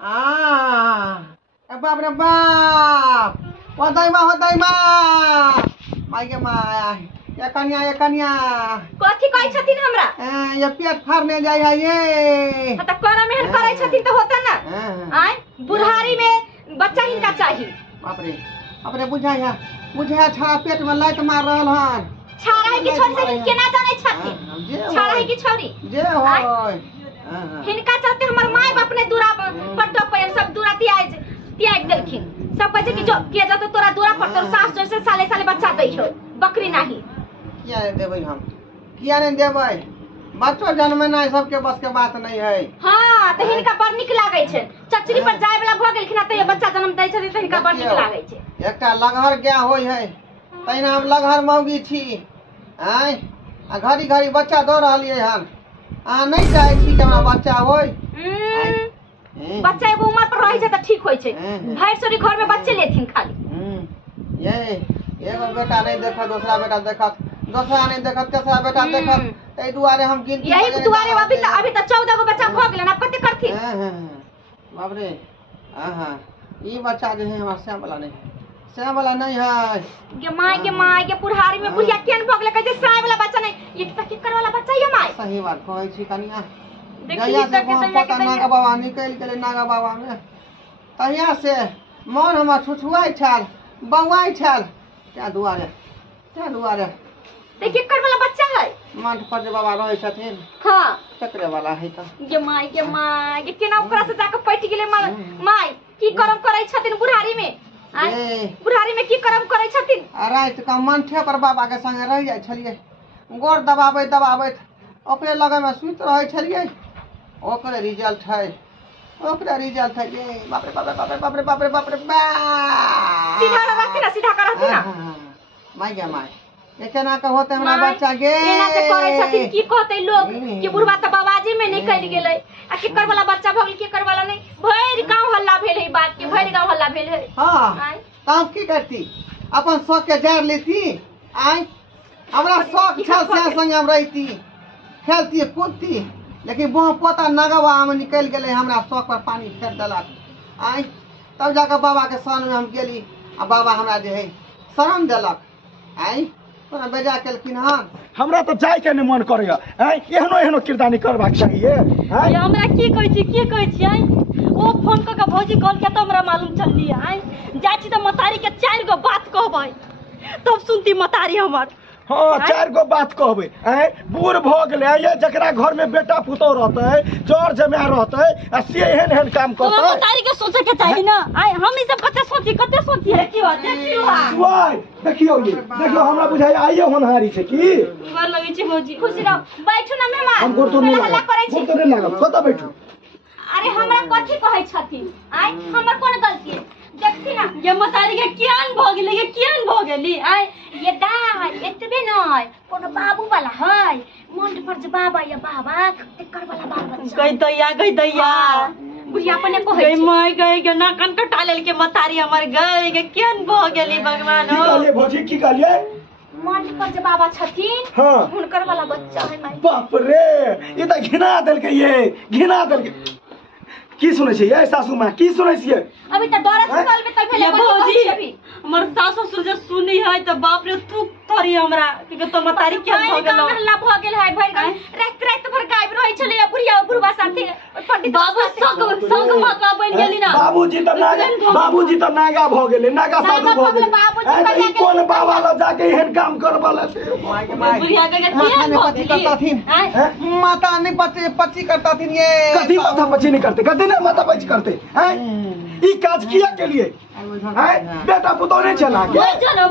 बाप रे बाप होतै बा माई के माय ये कन्या कथी कहै छथिन हमरा ये पेट फाड़ने जाय है ये त करा मेहनत करै छथिन त होता ना आय बुढ़ारी में बच्चा हिनका चाहिए। बाप रे बुझाया छाड़ा पेट में लाइट मार रहल हन छाड़ा है कि छोरी से केना जानै छथिन छाड़ा है कि छोरी जे होय हिनका चलते हमर माय बाप ने दूरा पट्टो पे सब दूरा त्याग देलखिन सब कहै छै कि जो के जतो तोरा दूरा पर तोर सास जैसे साले बच्चा दै छौ बकरी नहीं किया नहीं देबै हम किया नहीं देबै बच्चो जन्मना सबके बस के बात नहीं है। हां त हिनका बड़ निक लागै छै चचरी पर जाय वाला भ गेलखिन त बच्चा जन्म दै छथिन त हिनका बड़ निक लागै छै। एकटा लगहर क्या होय है तैना हम लगहर मौगी छी आय आ घड़ी बच्चा दो रहलिए हन आ नहीं चाहे छी कि हमरा बच्चा होय बच्चा एगो उम्र पर रह जाए त ठीक होय छै भाई सोरी घर में बच्चे लेथिन खाली ये एगो बेटा नहीं देखत दूसरा बेटा देखत दूसरा नहीं देखत तेसरा बेटा देखत तै दुआरे हम गिनती यही दुआरे अभी त 14 गो बच्चा भ गेलन अब कते करथिन। बाप रे ई बच्चा जे है हमरा श्याम वाला नहीं है के माय के पुरहारी में बुढ़िया केन भ गेले कहै छै श्याम वाला बच्चा नहीं ये त केकर वाला बच्चा ये माय सही बात कहै छी कनिया जहिया से पता नागा बाबा निकल गेले नागा बाबा में तहिया से मन हमर छुछुआई छल बौआई छल क्या दुआरे देखिए कर वाला बच्चा है मंठ पर जे बाबा रहे छथिन हां तकरे वाला है त ये माय के केना ओकरा से जाके पट गेले माय की करम करै छथिन बुढ़ारी में बुढ़ारी में की करम करै छथिन रात का मंठे पर बाबा के संगे रह जाय छलिए गोर दबाबैत ओकरे लगे में सुत रहे छलिए ओकरे रिजल्ट है ये बाप रे सीधा रहती ना माय केना के होते हमरा बच्चा गे एना से करै छथिन की कहतै लोग कि बुढ़वा त बाबाजी में निकल गेलै आ केकर वाला बच्चा भ गेल केकर वाला नहीं भैर गांव हल्ला भेल है बात के भैर गांव हल्ला भेल है। हां काम की करती अपन शौक के जार लेती आय हमरा शौक छल से संग हम रहती खेलती कूदती लेकिन वो पोता नगवा में निकल गेले हमरा शौक पर पानी फेर देलक आय तब जाकर बाबा के सन में हम गेली आ बाबा हमरा जे है शरण देलक आय तोरा बेजा केलखिन हन हमरा तो जाय के नहीं मन करैया एहनो किरदानी करबाक चाहिए हमरा की कहै छी ओ फोन क के भौजी कॉल के त हमरा मालूम चललिए जाय छी त मतारी के 4 गो बात कहबै तब सुनती मतारी हमर हाँ 4 गो बात कहबे बूढ़ भ गेले ये जकरा घर में बेटा पुतो रहते जड़ जमा रहते आ से एहन काम करते तो मतारी के सोचे के चाहिए ना हम ई सब कते सोची है की बात देखियो हमरा बुझाई आइए होनहारी छै की गोर लगै छै भौजी खुशी रह बैठू ना मेहमान हम गोर तो नहीं लागब कत बैठू अरे हमरा कथि कहै छथिन हमर कोन गलती है देखती ना ये मतारी के कियान भ गेली ये दाई एतबे नै कोनो बाबू वाला है मंड पर जे बाबा या बाबा एकर वाला बाल बच्चा गई दैया बुढ़िया अपने कहै गई माय गई के ना कन कटा लेल के मतारी हमर गई के कियान भ गेली भगवान हो की भौजी की कहलिए मंड पर जे बाबा छथिन हां हुनकर वाला बच्चा है माय बाप रे ये त घिना देलके की सुनै छै ये सासू मां की सुनै छियै अभी त दौरा सुतल में तल भेले भौजी हमर सास ससुर जे सुनी है त बाप रे तू तोरी हमरा कि तो मतारी के भ गेल हल्ला भ गेल है भर रात भर गायब रहै छले बुढ़िया बुढ़वा साथी पंडित बाबू संग मका बन गेली ना बाबूजी त नागा भ गेले नागा साधु भ गेले ई कोन बाबा ल जाके एहन काम करबला छै बुढ़िया के माथा ने पति करताथिन माता ने पति करताथिन ये कथि माथा पची नहीं करते ना माथा पची करते ई काज किया के लिए बेटा पुतो नहीं चला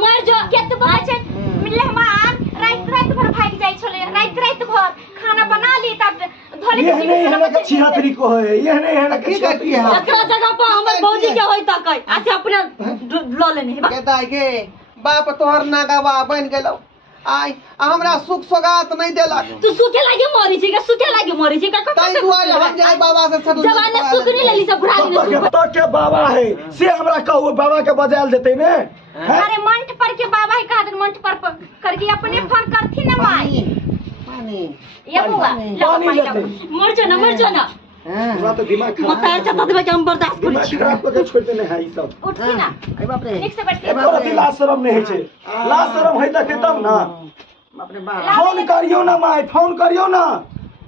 मर जो केत बात छै मेहमान रात भर भाग जाय छले रात भर खाना बना ली तब धोले ये नहीं के छिहत्तरी को है ये नहीं के छिहत्तरी है एकरा जगह पर हमर भौजी के होय त कहि आसे अपने ल लेने के दाई के बाप तोहर नागावा बन गेलो आई हमरा सुख सौगात नहीं देलक तू सुखे लागे मरी छी का ताई दुआरे हम जाय बाबा से सटल जवान ने सुख नहीं लेली सब बुढ़ारी ने सुख तो के बाबा है से हमरा कहू बाबा के बजाल देते ने अरे मंठ पर के बाबा ही कहा मंठ पर करके अपने फोन करथी ना माई पानी ये बुआ पानी लेते मर जो ना पूरा तो दिमाग खराब मतारी चाहता देबे कि हम बर्दाश्त करै दिमाग छी खराब करके छोड़ देने है ई सब उठती ना अरे बाप रे ठीक से बैठती एको रति लाज शरम नहीं छै लाज शरम है तक तब ना बाप रे बाप फोन करियो ना माय फोन करियो ना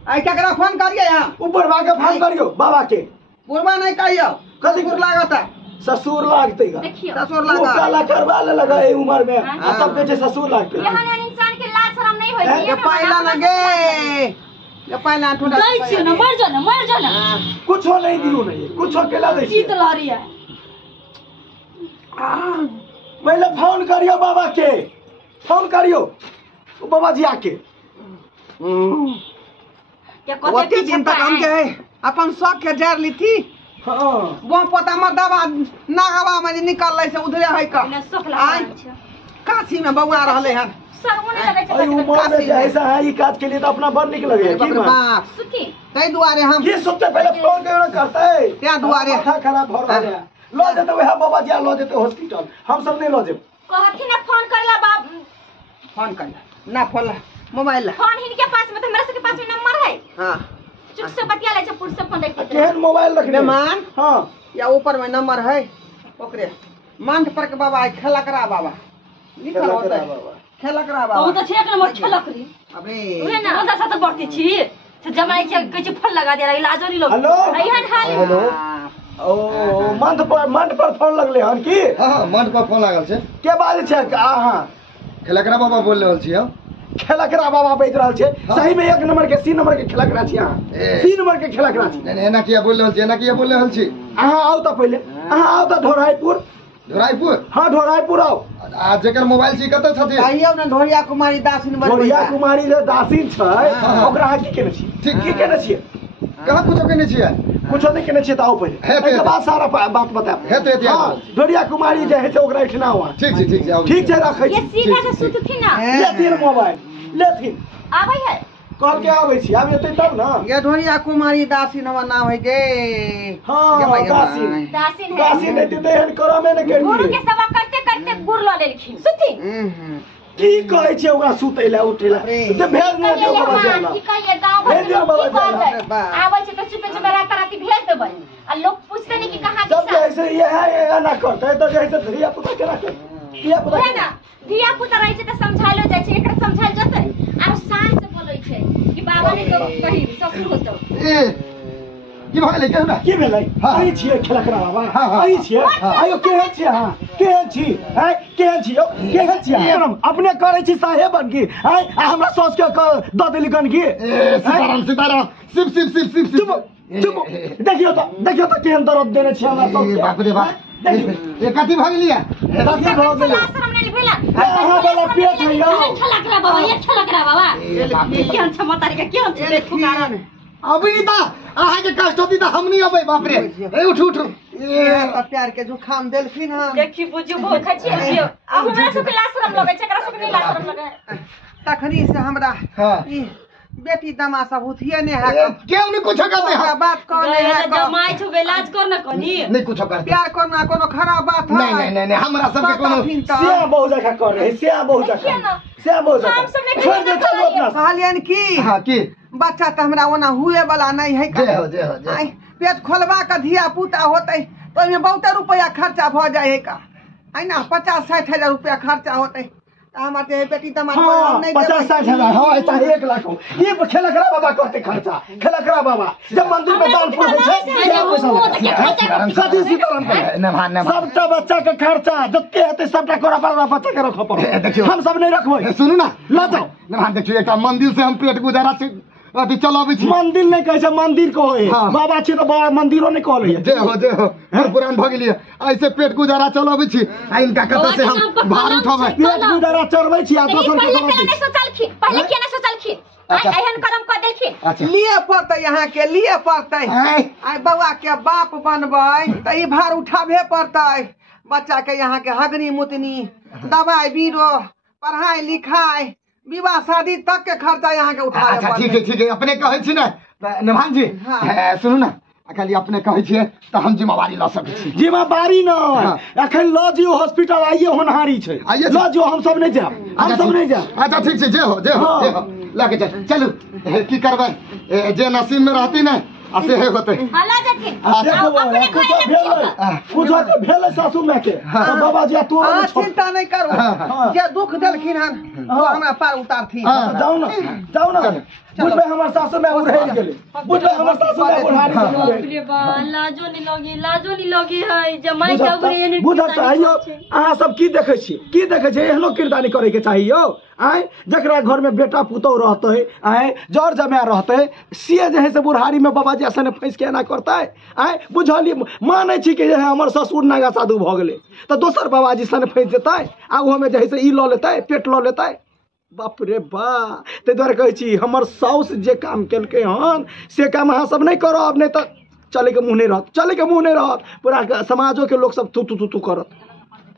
आई केकरा फोन करिए यहाँ ऊपर भागे फोन करियो बाबा के पूर्वा नहीं कहियो कथी बुर लागत है ससुर लागते गा देखियो ससुर वो लगा काला करवा ले लगा ए उम्र में हाँ। आ सब के ससुर लागते यहाँ ने इंसान के लाज शरम नहीं होई ये पाइला लगे ये पाइला ठोड़ा दै छी ना मर जा ना कुछ हो नहीं दियो नहीं कुछ हो केला दे जीत लहरी है पहले फोन करियो बाबा के फोन करियो ओ बाबा जी आके क्या वो कते चिंता कम के है अपन शौक के जार ली थी हां वो पता मत दवा नागवा में जे निकल ले से उधरे है का ने सोख आय। लगा छै काशी में बउआ रहले हैं सरमुने लगे अरे उम्र में जैसा है ई काज के लिए तो अपना बर निक लगे बाप रे बाप सुखी तै दुआरे हम ये सबसे पहले फोन करियो करते त्या दुआरे माथा खराब हो रहा है लो जेते वह बाबा जी लो जेते हॉस्पिटल हम सब नहीं लो जे कहती ना फोन करला बाप फोन कर ना फोन मोबाइल ला फोन हिनके पास में तो मेरे सबके पास में नंबर है हां चुप से बतिया ले पुर से फोन रख केहन मोबाइल रखने मेहमान हां या ऊपर में नंबर है ओकरे मंथ पर के बाबा खलकरा बाबा लिखल होता है खलकरा ओ बाबा तो छेक नंबर छलक री अबे उहे ना ओदा साथ बढ़ती छी से जमाई के कहै छी फल लगा दे इलाज नहीं लोग हेलो अइहन हाल हेलो ओ मंथ पर फोन लगले हन की हाँ मंच पर फोन लागल छै के बाजे छै हां खेलकरा बाबा बोल रहल छी हम खेलकरा बाबा बैठ रहल छै सही में एक नंबर के सी नंबर के खेलकरा छी अहाँ ए। सी नंबर के खेलकरा छी नहीं एना किया बोल रहल छी एना किया बोल रहल छी अहाँ आउ त पहिले अहाँ आउ त ढोराईपुर धोराईपुर हाँ ढोराईपुर आओ आ जेकर मोबाइल छी कतऽ छथिन कहियो ना ढोरिया कुमारी दासिन ढोरिया कुमारी जे दासिन छै हाँ। ओकरा अहाँ की केने छी ठीक। की केने छियै कहाँ कुछो केने छियै कुछो नहीं केने छियै त आओ पहिले हेतै, एहिके बाद सारा बात बताएब हेतै, हेतै, हाँ, हेतै। ढोरिया कुमारी जे है से ओकरा एठना हुआ ठीक छै आउ ठीक छै रखै ये छी सीधा से सुतथी ना लेथिन मोबाइल लेथिन आबै है कॉल के आबै छी आब एतै तब ना ये ढोरिया कुमारी दासिन हमर नाम है गे हाँ, ये भाई, दासिन। भाई। दासिन है दासी नहीं देते हैं करमे ने कर गुरु के दिए सेवा करते करते गुड़ ल लेलखिन सुती की कहै छै ओकरा सुतै ला उठै ला अरे। ते भेज नहीं दियो बाबा की जाला कहिए गांव भर भेज दियो बाबा जाला। अरे बा। आबै छै तो चुपे चुपे रात रात भेज देबै आ लोग पूछते नहीं कि कहां जब दिशा जैसे ये है ना करते तो जैसे धिया पुता केना कर धिया पुता उहे ना धिया पुता रहै छै त समझाइलो जाइ छै एकरा समझाइल जतै आर शान से बोलै छै कि बाबा ने तो कही ससुर होतो ए की भऽ गेलै केहन की भेलै हाँ। अही छियै खेलकरा बाबा हाँ, हाँ, अही छियै हाँ। आयो केहन छियै अहाँ केहन छी हैं केहन छी यौ केहन छी हम अपने करै छी साहेब बन की हैं आ हमरा सोच के द देली गन की ए सीताराम सीताराम सिप सिप सिप सिप चुप चुप देखियो तो केहन दर्द देने छी हमरा सोच के बाप रे बाप देखियो ए कथी भऽ गेलियै कथी भऽ गेलै आश्रम नहीं भेला अहाँ वाला पेट है यौ छलक रा बाबा ये छलक रा बाबा ए बाप रे केहन छ मतारी के केहन छ देख फुकारा अभी ता अहाँ के कष्ट होती त हम नहीं अबै बाप रे ए उठ उठ ए प्यार के जुखाम देलखिन हम देखी बुझू बहुत खछि दियो अब हमरा सब के लाशरम लगे छै एकरा सब के नहीं लाशरम लगे तखनी से हमरा हाँ। ई बेटी दमा सब उठिए ने है केहू नहीं कुछ करते हमरा हैं बात कर ले है जमाई छु इलाज कर न कनी नहीं कुछ करते प्यार करना कोनो खराब बात है नहीं हमरा सबके कोनो से बहुत जगह कर रहे से बहुत देखिए ना। जगह से बहुत हम सब जगह ने छोड़ दे चलो अपना कहलियन की हां की बच्चा तो हमरा ओना हुए वाला नहीं है जय हो जय हो जय आई पेट खोलबा के धिया पुता होते तो ओहिमे बहुते रुपया खर्चा भ जाए है का है ना 50-60 हजार रुपया खर्चा होते हमार जे बेटी दमा हाँ 50-60 हजार हाँ ऐसा 1 लाख हो ये खेलकरा बाबा कहते खर्चा खेलकरा बाबा जब मंदिर में दान पुण्य होय छै क्या पैसा सती सीताराम के नभान सबटा बच्चा के खर्चा जते हेतै सबटा कोरा पर बच्चा के रखो देखियो। हम सब नहीं रखबै सुनू ना ला जाओ नभान देखियो एकटा मंदिर से हम पेट गुजारा छी अथी चलाबै छी मंदिर नहीं कहै छै मंदिर को है हाँ। बाबा छी तो बाबा मंदिरो नहीं कहले जय हो पुरान भ गेलियै ऐसे पेट गुजारा चलाबै छी आ इनका कतऽ से हम भार उठाबै पेट गुजारा चढ़बै छी आ लेकिन दोसर के पहले दबा नहीं सोचलखिन पहले क्या नहीं सोचलखिन अच्छा। एहन कदम कर देलखिन अच्छा लिए पड़ते यहाँ के लिए पड़ते आय आई बउआ के बाप बनबै त ई भार उठाबे पड़ते बच्चा के यहाँ के हगनी मुतनी दवाई बीरो पढ़ाई लिखाई विवाह शादी तक के खर्चा यहाँ के उठाबे अच्छा पड़ते ठीक है अपने कहै छी ने नभान जी हाँ। सुनू ना खाली अपने कहै छियै त हम जिम्मेवारी ल सकै छी जिम्मेवारी न हाँ। अखन लऽ जियो हॉस्पिटल आइए होनहारी छै आइए छै। लऽ जियो हम सब नहीं जाब हम सब नहीं जाब अच्छा ठीक छै जे हो हाँ। जे हो लगे चलू की करबै जे नसीब में रहती ने ऐसे है होते हला जाके अपने कुछ भेल सासू माँ के बाबा जी तू चिंता नहीं करू जे दुख देलखिन हन वो हमरा पार उतारथिन जाओ ना बुझबे हमर सासू माँ उड़ैल गेलै बुझबे हमर सासू माँ उड़ारी बाप रे बा लाजो नहीं लगी है जमाई जबरे ने बुझ चाहिए अहाँ सब की देखै छी एहनो किरदारी करे के चाहिए आय जकरा घर में बेटा पुतौ रहते आय जर जमाय रहते से जे है से बुढ़ारी में बाबा जी ऐसा फंस के एना करते आय बुझलिए मानै छी कि हमर ससुर नागा साधु भ गेलै तो दोसर बाबा जी सन फंस जेतै आगू हमें जे है से ई ल लेतै पेट ल लेतै बाप रे बा ते द्वारा कहै छी हमर साउस जे काम केलकै हन से काम अहाँ सब नहीं करब नहीं तो चले के मुँह नहीं रहत पूरा समाजों के लोग सब तू करत